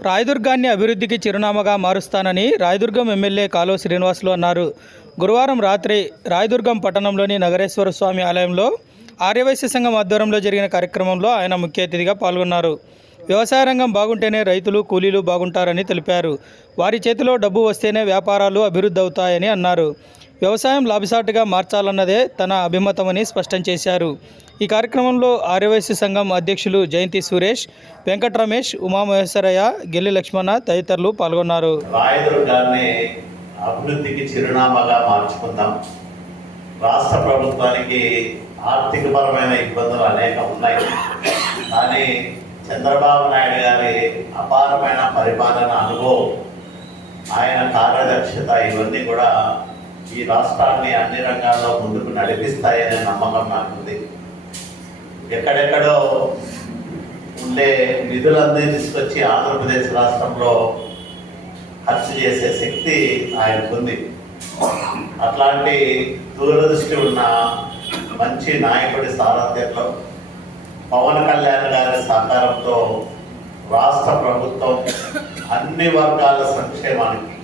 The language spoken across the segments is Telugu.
రాయదుర్గాన్ని అభివృద్ధికి చిరునామాగా మారుస్తానని రాయదుర్గం ఎమ్మెల్యే కాలువ శ్రీనివాసులు అన్నారు. గురువారం రాత్రి రాయదుర్గం పట్టణంలోని నగరేశ్వర స్వామి ఆలయంలో ఆర్యవైశ్య సంఘం ఆధ్వర్యంలో జరిగిన కార్యక్రమంలో ఆయన ముఖ్య అతిథిగా పాల్గొన్నారు. వ్యవసాయ రంగం బాగుంటేనే రైతులు కూలీలు బాగుంటారని తెలిపారు. వారి చేతిలో డబ్బు వస్తేనే వ్యాపారాలు అభివృద్ధి అవుతాయని అన్నారు. వ్యవసాయం లాభసాటిగా మార్చాలన్నదే తన అభిమతమని స్పష్టం చేశారు. ఈ కార్యక్రమంలో ఆర్యవైశ్య సంఘం అధ్యక్షులు జయంతి సురేష్ వెంకట రమేష్ ఉమామహేశ్వరయ్య గెల్లి లక్ష్మణ తదితరులు పాల్గొన్నారు. రాయదుర్గాన్ని అభివృద్ధికి చిరునామాగా మార్చుకుందాం. రాష్ట్ర ప్రభుత్వానికి ఆర్థికపరమైన ఇబ్బందులు అనేక ఉన్నాయి. కానీ చంద్రబాబు నాయుడు గారి అపారమైన పరిపాలన అనుభవం ఆయన కార్యదక్షత ఇవన్నీ కూడా ఈ రాష్ట్రాన్ని అన్ని రంగాల్లో ముందుకు నడిపిస్తాయనే నమ్మకం నాకుంది. ఎక్కడెక్కడో ఉండే నిధులన్నీ తీసుకొచ్చి ఆంధ్రప్రదేశ్ రాష్ట్రంలో ఖర్చు చేసే శక్తి ఆయనకుంది. అట్లాంటి దూరదృష్టి ఉన్న మంచి నాయకుడి సారథ్యంలో పవన్ కళ్యాణ్ గారి సహకారంతో రాష్ట్ర ప్రభుత్వం అన్ని వర్గాల సంక్షేమానికి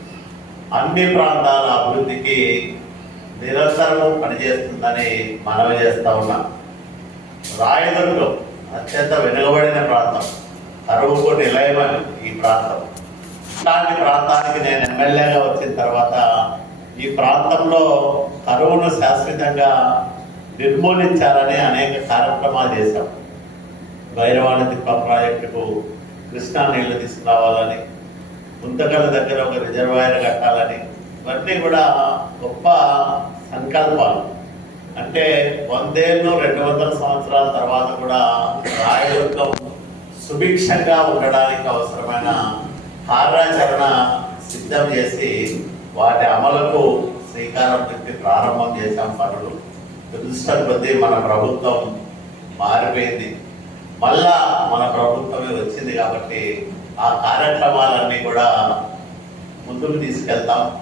అన్ని ప్రాంతాల అభివృద్ధికి నిరంతరం పనిచేస్తుందని మనవి చేస్తా ఉన్నాం. రాయదుర్గం అత్యంత వెనుకబడిన ప్రాంతం. అరవుకు నిలయమని ఈ ప్రాంతం. ఇలాంటి ప్రాంతానికి నేను ఎమ్మెల్యేగా వచ్చిన తర్వాత ఈ ప్రాంతంలో కరువును శాశ్వతంగా నిర్మూలించాలని అనేక కార్యక్రమాలు చేశాం. భైరవాణి తిప్ప ప్రాజెక్టుకు కృష్ణా నీళ్ళు తీసుకురావాలని ముంతకల దగ్గర ఒక రిజర్వాయర్ కట్టాలని ఇవన్నీ కూడా గొప్ప సంకల్పాలు. అంటే వందేళ్ళు రెండు వందల సంవత్సరాల తర్వాత కూడా రాయదుర్గం సుభిక్షంగా ఉండడానికి అవసరమైన కార్యాచరణ సిద్ధం చేసి వాటి అమలుకు శ్రీకారం చుట్టి ప్రారంభం చేశాం పనులు. దురదృష్టం కొద్దీ మన ప్రభుత్వం మారిపోయింది. మళ్ళా మన ప్రభుత్వమే వచ్చింది కాబట్టి ఆ కార్యక్రమాలన్నీ కూడా ముందుకు తీసుకెళ్తాం.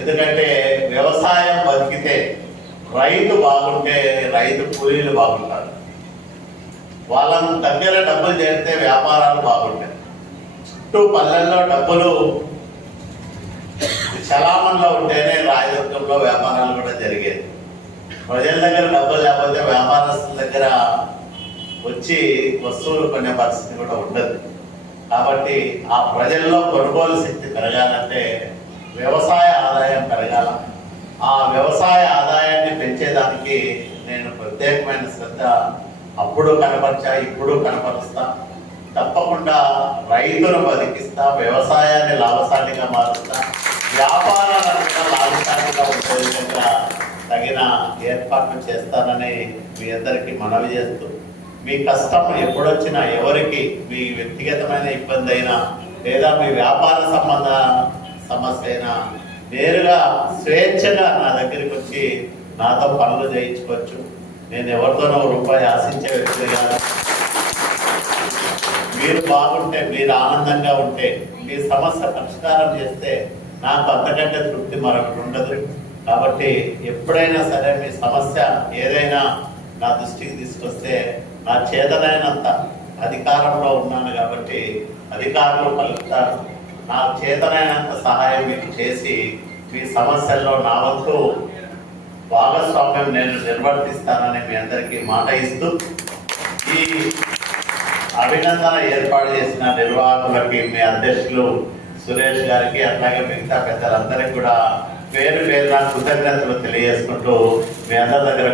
ఎందుకంటే వ్యవసాయం బతికితే రైతు బాగుంటే రైతు కూలీలు బాగుంటారు. వాళ్ళ దగ్గర డబ్బులు చేరితే వ్యాపారాలు బాగుంటాయి. చుట్టూ పల్లెల్లో డబ్బులు చలామణిలో ఉంటేనే రాయదుర్గంలో వ్యాపారాలు కూడా జరిగేది. ప్రజల దగ్గర డబ్బులు లేకపోతే వ్యాపారస్తుల దగ్గర వచ్చి వస్తువులు కొనే పరిస్థితి కూడా ఉండదు. కాబట్టి ఆ ప్రజల్లో కొనుగోలు శక్తి పెరగాలంటే వ్యవసాయ ఆదాయం పెరగాల. ఆ వ్యవసాయ చేసేదానికి నేను ప్రత్యేకమైన శ్రద్ధ అప్పుడు కనపరిచా ఇప్పుడు కనపరుస్తా. తప్పకుండా రైతును బతికిస్తా వ్యవసాయాన్ని లాభసాటిగా మారుస్తా వ్యాపారాలను కూడా లాభసాటిగా ఉండే విధంగా తగిన ఏర్పాట్లు చేస్తానని మీ అందరికీ మనవి చేస్తూ మీ కష్టం ఎప్పుడొచ్చినా ఎవరికి మీ వ్యక్తిగతమైన ఇబ్బంది అయినా లేదా మీ వ్యాపార సంబంధ సమస్య అయినా నేరుగా స్వేచ్ఛగా నా దగ్గరికి వచ్చి నాతో పనులు చేయించుకోవచ్చు. నేను ఎవరితోనో రూపాయి ఆశించే వ్యక్తి కాదు. మీరు బాగుంటే మీరు ఆనందంగా ఉంటే మీ సమస్య పరిష్కారం చేస్తే నాకు అంతకంటే తృప్తి మరొకటి ఉండదు. కాబట్టి ఎప్పుడైనా సరే మీ సమస్య ఏదైనా నా దృష్టికి తీసుకొస్తే నా చేతనైనంత అధికారంలో ఉన్నాను కాబట్టి అధికారులు కలుపుతారు నా చేతనైనంత సహాయం మీకు చేసి మీ సమస్యల్లో నా వంతు భాగస్వామ్యం నేను నిర్వర్తిస్తానని మీ అందరికీ మాట ఇస్తూ ఈ అభినందన ఏర్పాటు చేసిన నిర్వాహకులకి మీ అధ్యక్షులు సురేష్ గారికి అట్లాగే మిగతా పెద్దలందరికీ కూడా పేరు పేరున కృతజ్ఞతలు తెలియజేసుకుంటూ మీ అందరి దగ్గర